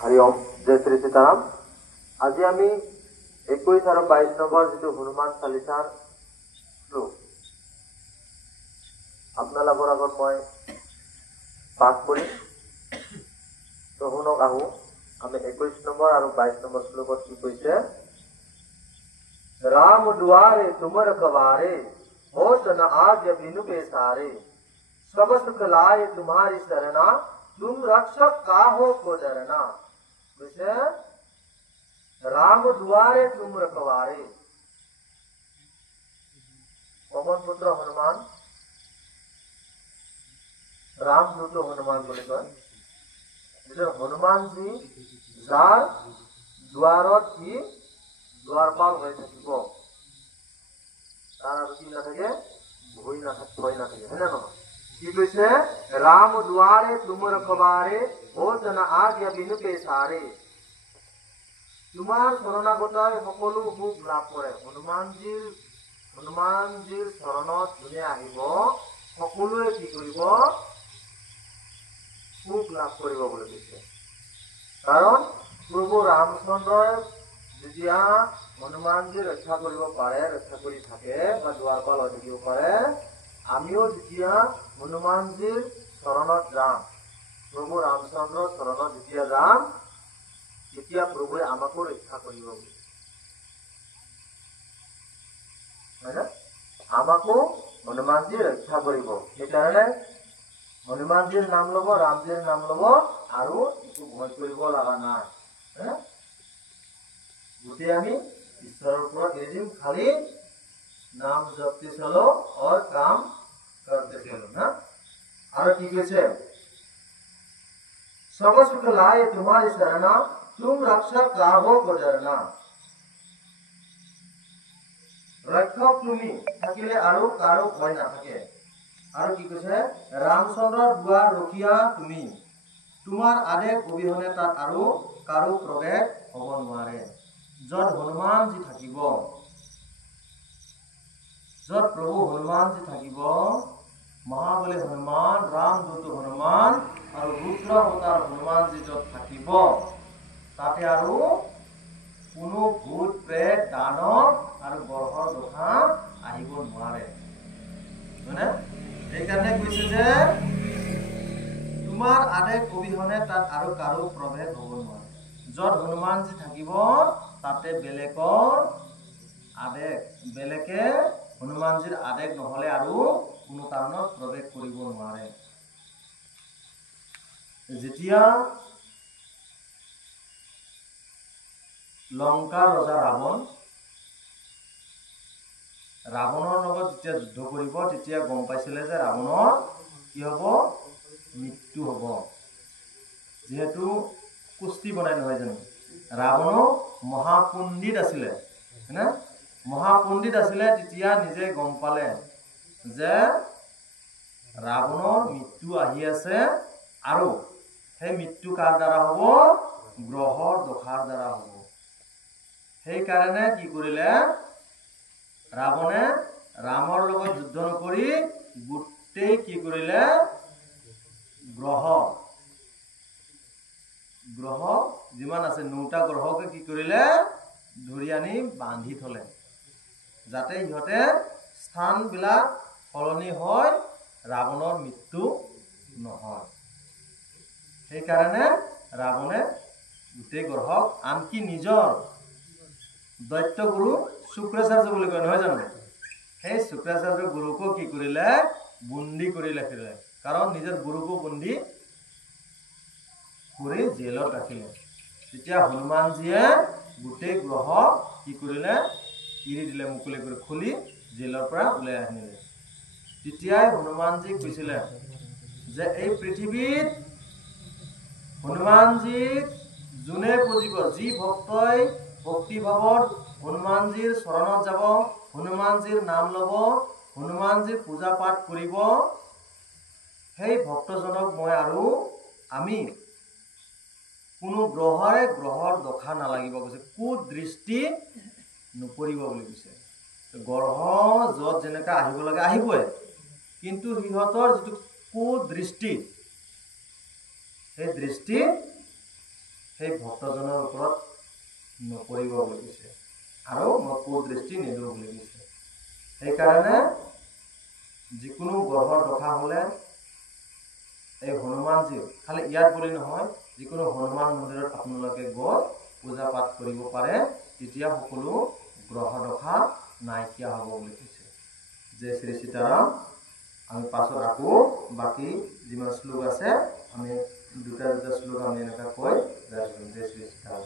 हरि ओम जय श्री सीताराम। आज आम 21 और 22 नम्बर जी हनुमान चालीसार श्लोक अपना आगत मैं पाठ करी तो शुनक आहू आम 21 नम्बर और 22 नम्बर श्लोक की कैसे राम दुआरे तुम रखवारे हो न आज बिनु पेसारे सब सुख लाए तुम्हारी शरणा तुम रक्षक काहो को डरना। वैसे राम दुआरे तुम रखवारे पवन पुत्र हनुमान राम दूत हनुमान बोले कय हनुमान जी जार द्वारत की द्वारपाल हो থাকিব तार की नाथे भय नाथे है ना कि कैसे राम द्वारे तुम रखवारे हो जना आज्ञा बिनु पेसारे तुम्हार शरणागताय सकलो सुख लाभ करे हनुमानजीर शरणत जोने आहिब सकलोए की करिब सुख लाभ करिब बोले কৈছে। कारण प्रभु रामचंद्रय যেতিয়া हनुमानजी रक्षा करिब पारे रक्षा करि थाके बा द्वारपाल হৈ থাকিব পাৰে आमिও যেতিয়া हनुमानजीर शरणत যাম प्रभु रामचंद्र शरणत যেতিয়া যাম তেতিয়া প্ৰভুৱে আমাকো ৰক্ষা কৰিব মানে আমাকো हनुमानजी रक्षा কৰিব। সেইকাৰণে हनुमानजीर नाम লব रामजीर नाम লব আৰু একো ভয় কৰিব লগা নাই। गोटे आमी ईश्वर ऊपर एरिम खाली नाम जपते चलो और काम करते चलो ना। और की कैसे सब सुख लाए तुम्हारी शरणा तुम रक्षक काहो को डरना। रक्षक तुमी থাকিলে আৰু কাৰো ভয় নাথাকে। আৰু কি কৈছে रामचंद्र दुआर रखिया तुमी তোমাৰ आदेश অবিহনে তাত আৰু কাৰো প্ৰৱেশ হ'ব নোৱাৰে। जत हनुमान जी থাকিব जत प्रभु हनुमान जी থাকিব महाबली हनुमान रामदूत हनुमान और रुद्र अवतार हनुमान जी जत থাকিব ताते आरो कोनो भूत प्रेत दानव और ग्रहर दशा আহিব নোৱাৰে মানে এইকাৰণে কৈছে যে তোমাৰ আদেশ অবিহনে তাত আৰু কাৰো প্ৰৱেশ হ'ব নোৱাৰে। जत हनुमान जी থাকিব ताते बेलेकर आदेश बेलेके हनुमानजीर आदेश নহলে আৰু কোনো কাৰণত প্ৰৱেশ কৰিব নোৱাৰে। যেতিয়া লংকাৰ ৰজা ৰাৱণৰ লগত যেতিয়া যুদ্ধ কৰিব তেতিয়া গম পাইছিলে যে ৰাৱণৰ কি হ'ব মৃত্যু হ'ব। যেহেতু কুস্তি বনাই নহয় জানো रावण महापंडित आছিলে है महापंडित आছিলে তেতিয়া নিজে গম পালে যে रावणर मृत्यु आহি আছে আৰু সেই মৃত্যু কাৰ দ্বাৰা হ'ব গ্ৰহৰ দশাৰ দ্বাৰা হ'ব। সেই কাৰণে কি কৰিলে रावणे राমৰ লগত যুদ্ধ নকৰি গোটেই কি কৰিলে ग्रह जिमान আছে 9টা গ্ৰহকে কি কৰিলে ধৰি আনি বান্ধি থলে যাতে ইহতে স্থান বিলাক সলনি হয় ৰাৱণৰ মৃত্যু নহয়। সেই কাৰণে ৰাৱণে গোটেই গ্ৰহক আনকি নিজৰ দৈত্য গুৰু শুক্ৰাচাৰ্য বুলি কয় নহয় জানো সেই শুক্ৰাচাৰ্য গুৰুকো কি কৰিলে বন্দী কৰি ৰাখিলে। কাৰণ নিজৰ গুৰুকো বন্দী কৰি জেলত ৰাখিলে। তেতিয়া হনুমানজীয়ে গোটেই গ্ৰহ কি কৰিলে এৰি দিলে মুকলি কৰি খুলি জেলৰ পৰা ওলাই আনিলে। তেতিয়াই হনুমানজী কৈছিলে যে এই পৃথিৱীত হনুমানজীক যোনে পুজিব যি ভক্তই ভক্তিভাৱত হনুমানজীৰ শৰণত যাব হনুমানজীৰ নাম ল'ব হনুমানজীৰ পূজা পাঠ কৰিব সেই ভক্তজনক মই আৰু আমি কোনো গ্ৰহৰ দশা নালাগিব কৈছে কুদৃষ্টি নপৰিব বুলি কৈছে। গ্ৰহ যত যেনেকা আহিব লাগে আহিবই কিন্তু সিহঁতৰ যিটো কুদৃষ্টি সেই দৃষ্টি সেই ভক্তজনৰ ওপৰত নপৰিব বুলি কৈছে আৰু মই কুদৃষ্টি নিদিওঁ বুলি কৈছে। সেইকাৰণে যিকোনো গ্ৰহৰ দশা হ'লে এই হনুমানজী খালি ইয়াত বুলি নহয়, যিকোনো হনুমান মন্দিৰত আপোনালোকে গৈ পূজা পাঠ কৰিব পাৰে, তেতিয়া সকলো গ্ৰহ দশা নাইকিয়া হ'ব বুলি কৈছে। জয় শ্ৰী সীতাৰাম। আমি পাছত আকৌ বাকী যিমান শ্লোক আছে আমি দুটা শ্লোক আমি এনেকৈ কৈ জয় শ্ৰী সীতাৰাম।